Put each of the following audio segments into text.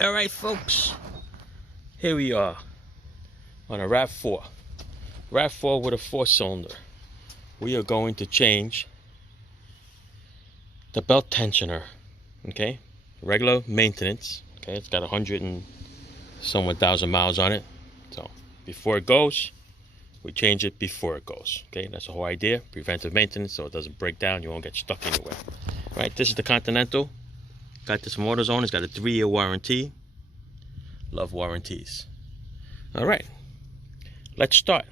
All right, folks, here we are on a Rav4. Rav4 with a 4-cylinder. We are going to change the belt tensioner, okay? Regular maintenance, okay? It's got 100 and somewhat thousand miles on it. So before it goes, we change it before it goes, okay? That's the whole idea, preventive maintenance, so it doesn't break down, you won't get stuck anywhere. All right, this is the Continental. Got this from AutoZone. It's got a 3-year warranty. Love warranties. All right, let's start.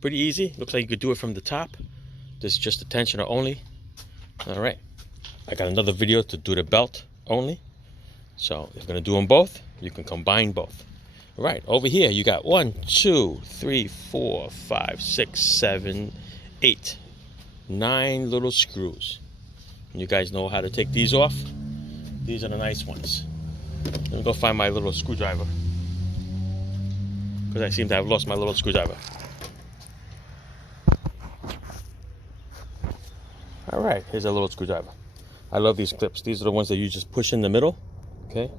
Pretty easy. Looks like you could do it from the top. This is just the tensioner only. All right, I got another video to do the belt only. So if you're gonna do them both, you can combine both. All right, over here you got 1, 2, 3, 4, 5, 6, 7, 8, 9 little screws. And you guys know how to take these off. These are the nice ones. Let me go find my little screwdriver, because I seem to have lost my little screwdriver. All right, here's a little screwdriver. I love these clips. These are the ones that you just push in the middle, okay?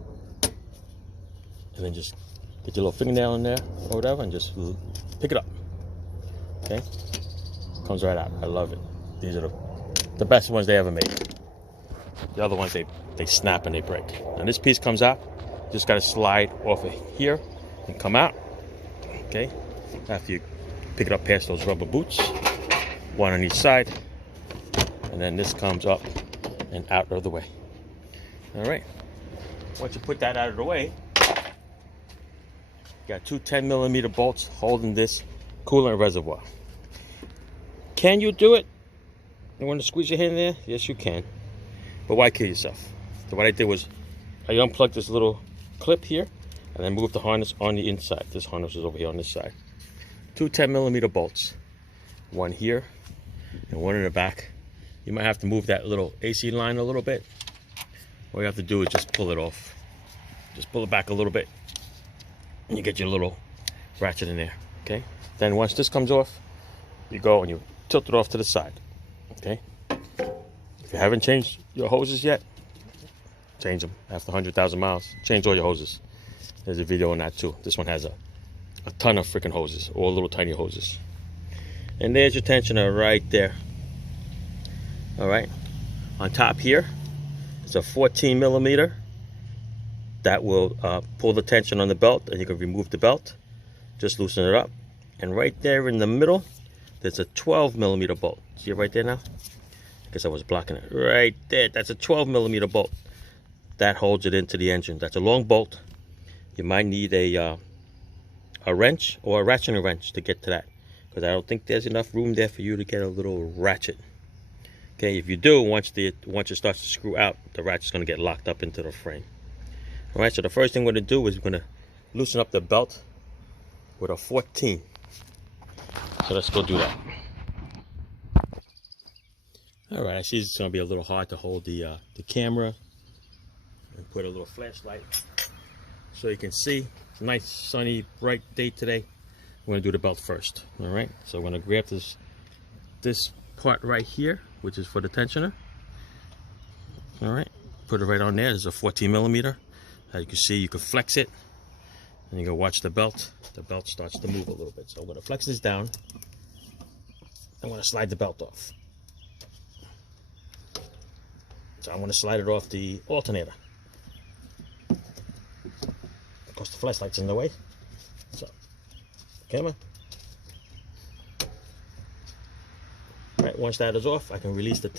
And then just get your little fingernail in there or whatever and just pick it up, okay? Comes right out. I love it. These are the best ones they ever made. The other ones, they snap and they break. Now this piece comes out, just gotta slide off of here and come out, okay? After you pick it up past those rubber boots, one on each side, and then this comes up and out of the way. All right, once you put that out of the way, you got two 10mm bolts holding this coolant reservoir. Can you do it? You want to squeeze your hand in there? Yes, you can. But why kill yourself? So what I did was I unplugged this little clip here and then moved the harness on the inside. This harness is over here on this side. Two 10mm bolts, one here and one in the back. You might have to move that little AC line a little bit. All you have to do is just pull it off. Just pull it back a little bit and you get your little ratchet in there, okay? Then once this comes off, you go and you tilt it off to the side, okay? If you haven't changed your hoses yet, change them after 100,000 miles. Change all your hoses. There's a video on that too. This one has a ton of freaking hoses, all little tiny hoses. And there's your tensioner right there. All right. On top here, it's a 14mm. That will pull the tension on the belt, and you can remove the belt. Just loosen it up. And right there in the middle, there's a 12mm bolt. See it right there now? I guess I was blocking it. Right there, that's a 12mm bolt. That holds it into the engine. That's a long bolt. You might need a wrench or a ratcheting wrench to get to that, because I don't think there's enough room there for you to get a little ratchet. Okay, if you do, once it starts to screw out, the ratchet's going to get locked up into the frame. All right, so the first thing we're going to do is we're going to loosen up the belt with a 14. So let's go do that. All right, I see it's going to be a little hard to hold the camera and put a little flashlight so you can see. It's a nice, sunny, bright day today. We're going to do the belt first. All right, so we're going to grab this part right here, which is for the tensioner. All right, put it right on there. There's a 14mm. As you can see, you can flex it, and you can watch the belt. The belt starts to move a little bit. So I'm going to flex this down. I'm going to slide the belt off. So I'm going to slide it off the alternator. Of course, the flashlight's in the way. So, camera. All right, once that is off, I can release the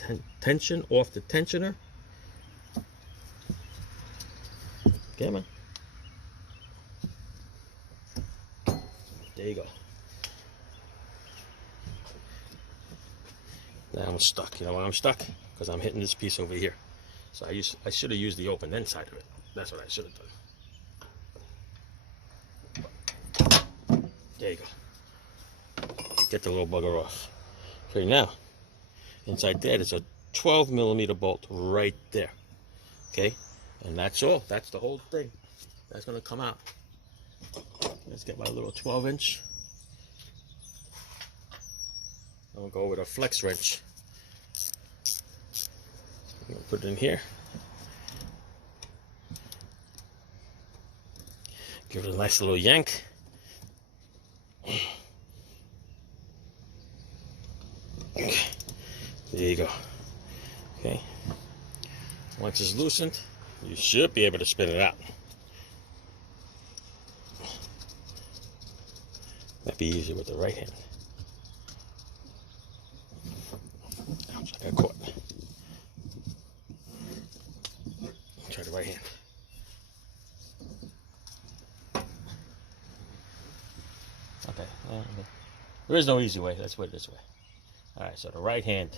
tension off the tensioner. Camera. There you go. Now I'm stuck. You know why I'm stuck? Because I'm hitting this piece over here. So I should have used the open end side of it. That's what I should have done. There you go. Get the little bugger off. Okay, now, inside there, there's a 12mm bolt right there. Okay, and that's all. That's the whole thing. That's going to come out. Let's get my little 12-inch. I'm going to go with a flex wrench. I'm going to put it in here. Give it a nice little yank. Okay, there you go. Okay, once it's loosened, you should be able to spin it out. That'd be easier with the right hand. Ouch, I got caught. Try the right hand. Okay, there is no easy way. Let's put it this way. All right, so the right hand,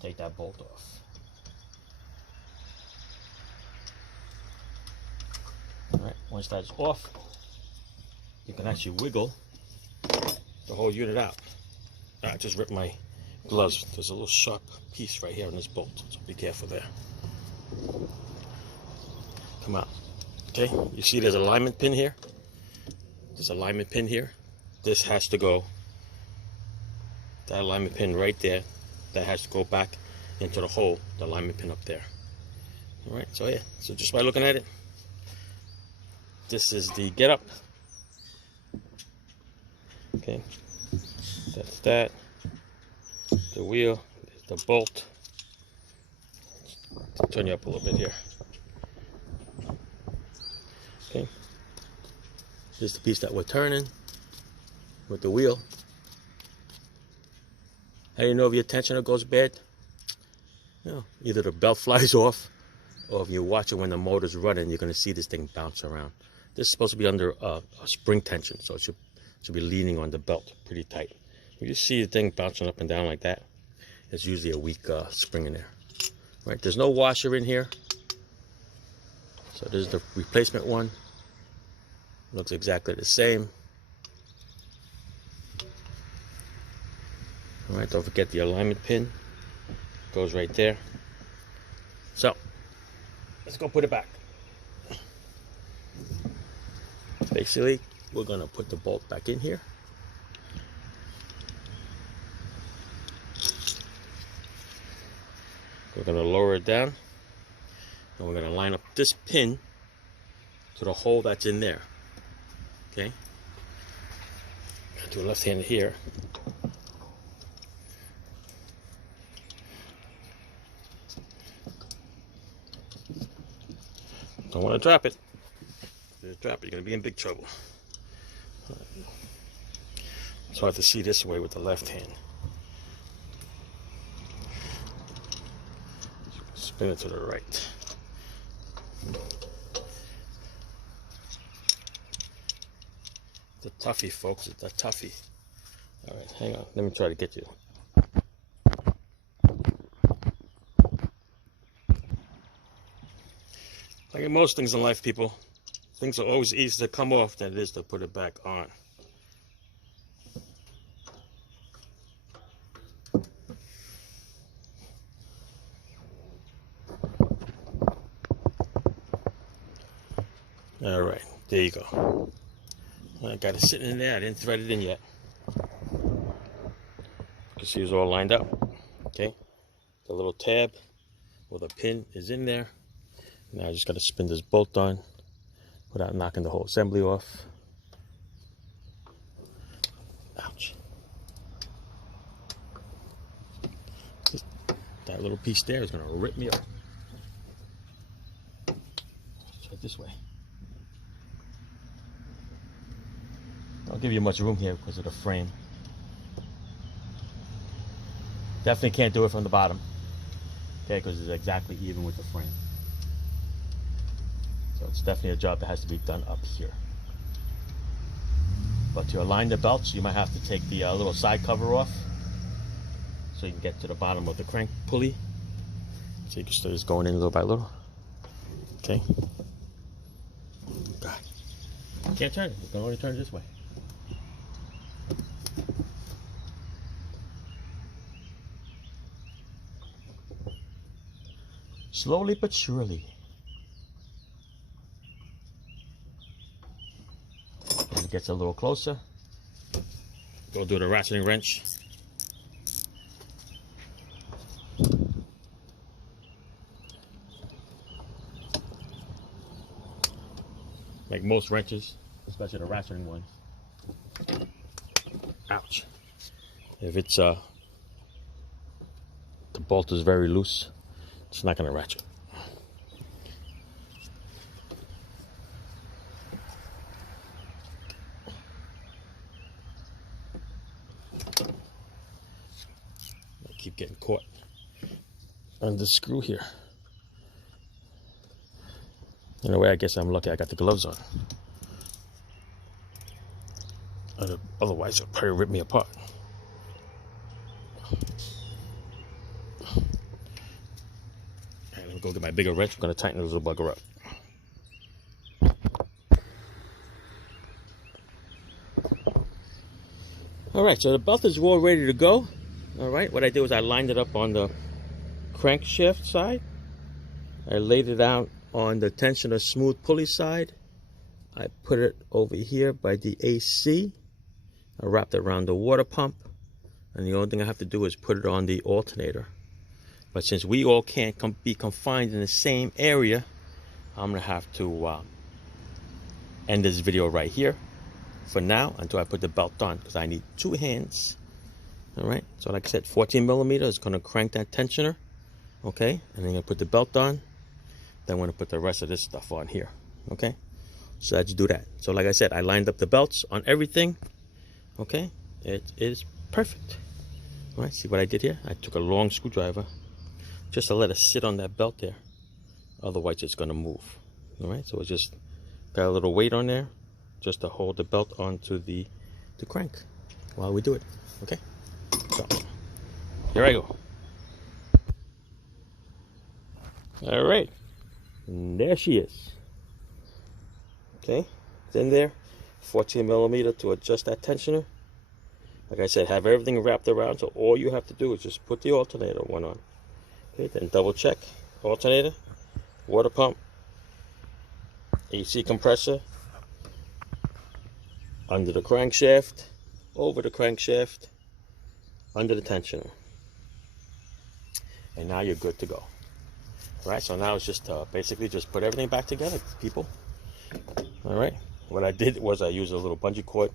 take that bolt off. All right, once that's off, you can actually wiggle the whole unit out. All right, just ripped my gloves. There's a little sharp piece right here on this bolt, so be careful there. Come out. Okay, you see there's an alignment pin here? There's an alignment pin here. This has to go, that alignment pin right there, that has to go back into the hole, the alignment pin up there. All right, so yeah, so just by looking at it, this is the get up. Okay, that's that. The wheel, the bolt. Turn you up a little bit here. Okay, this is the piece that we're turning with the wheel. How do you know if your tensioner goes bad? You know, either the belt flies off, or if you watch it when the motor's running, you're going to see this thing bounce around. This is supposed to be under a spring tension, so it should be leaning on the belt pretty tight. If you see the thing bouncing up and down like that, it's usually a weak spring in there. Right? There's no washer in here, so this is the replacement one. Looks exactly the same. All right, don't forget the alignment pin goes right there. So let's go put it back. Basically, we're gonna put the bolt back in here. We're gonna lower it down, and we're gonna line up this pin to the hole that's in there. Okay, do a left hand here. Don't want to drop it. If you drop it, you're going to be in big trouble. It's hard to see this way with the left hand. Spin it to the right. The toughie, folks. It's a toughie. All right, hang on. Let me try to get you. Like in most things in life, people, things are always easier to come off than it is to put it back on. All right, there you go. I got it sitting in there. I didn't thread it in yet. You can see it's all lined up. Okay, the little tab where the pin is in there. Now I just got to spin this bolt on without knocking the whole assembly off. Ouch. That little piece there is going to rip me up. Let's try it this way. Don't give you much room here because of the frame. Definitely can't do it from the bottom. Okay, because it's exactly even with the frame. So it's definitely a job that has to be done up here. But to align the belts, you might have to take the little side cover off so you can get to the bottom of the crank pulley. So you can start just going in little by little. Okay. God. You can't turn it. You can only turn it this way. Slowly but surely. As it gets a little closer, go do the ratcheting wrench. like most wrenches, especially the ratcheting ones. Ouch. If it's the bolt is very loose, it's not going to ratchet. I keep getting caught on the screw here. In a way, I guess I'm lucky I got the gloves on. Otherwise, it'll probably rip me apart. Alright, let me go get my bigger wrench. I'm going to tighten this little bugger up. Alright, so the belt is all ready to go. Alright, what I did was I lined it up on the crankshaft side. I laid it out on the tensioner smooth pulley side. I put it over here by the AC. I wrapped it around the water pump. And the only thing I have to do is put it on the alternator. But since we all can't be confined in the same area, I'm going to have to end this video right here for now until I put the belt on, because I need 2 hands. Alright, so like I said, 14 millimeter is going to crank that tensioner. Okay, and then I'm going to put the belt on. Then I'm going to put the rest of this stuff on here. Okay, so let's do that. So like I said, I lined up the belts on everything. Okay, it is perfect. All right, see what I did here? I took a long screwdriver just to let it sit on that belt there. Otherwise, it's going to move. All right, so it's just got a little weight on there just to hold the belt onto the crank while we do it. Okay, so here I go. All right, and there she is. Okay, it's in there. 14 millimeter to adjust that tensioner. Like I said, have everything wrapped around, so all you have to do is just put the alternator one on. Okay, then double check alternator, water pump, AC compressor, under the crankshaft, over the crankshaft, under the tensioner. And now you're good to go. All right, so now it's just basically just put everything back together, people. All right, what I did was I used a little bungee cord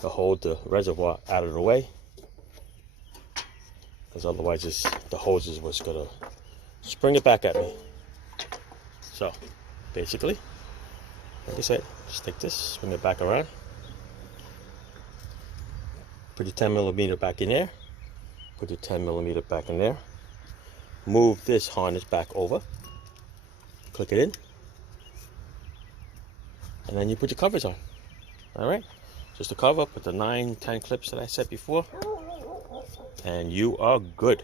to hold the reservoir out of the way, because otherwise the hoses was gonna spring it back at me. So basically, like I said, just take this, swing it back around, put your 10 millimeter back in there, put your 10 millimeter back in there, move this harness back over, click it in, and then you put your covers on. All right, just a cover, put the 9-10 clips that I said before, and you are good.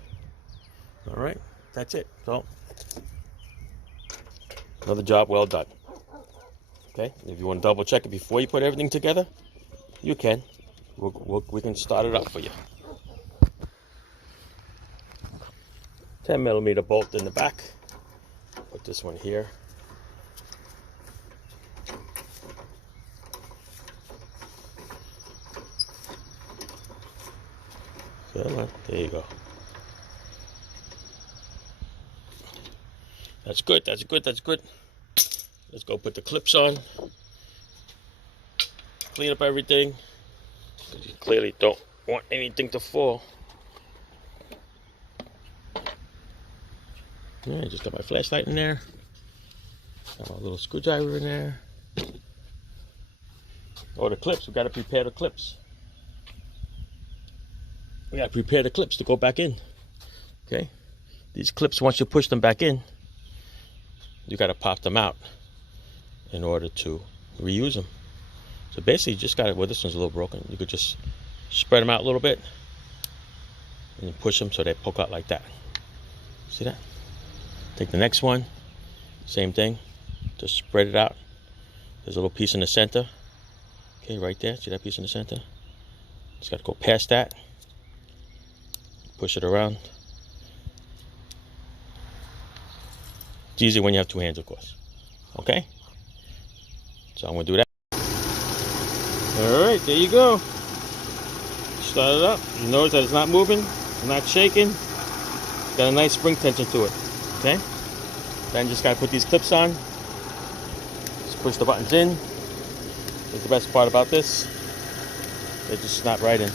All right, that's it. So another job well done. Okay, if you want to double check it before you put everything together, you can. We can start it up for you. 10 millimeter bolt in the back. Put this one here. There you go. That's good, that's good, that's good. Let's go put the clips on. Clean up everything, because you clearly don't want anything to fall. Yeah, just got my flashlight in there. Got my little screwdriver in there. Oh, the clips, we gotta prepare the clips. We gotta prepare the clips to go back in. Okay, these clips, once you push them back in, you gotta pop them out in order to reuse them. So basically, you just gotta, well, this one's a little broken. You could just spread them out a little bit and then push them so they poke out like that. See that? Take the next one, same thing, just spread it out. There's a little piece in the center. Okay, right there, see that piece in the center? Just gotta go past that. Push it around. It's easy when you have two hands, of course. Okay? So I'm gonna do that. Alright, there you go. Start it up. You notice that it's not moving, it's not shaking. Got a nice spring tension to it. Okay? Then just gotta put these clips on. Just push the buttons in. That's the best part about this. They just snap right in.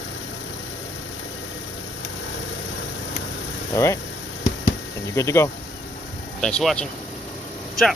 All right, and you're good to go. Thanks for watching. Ciao.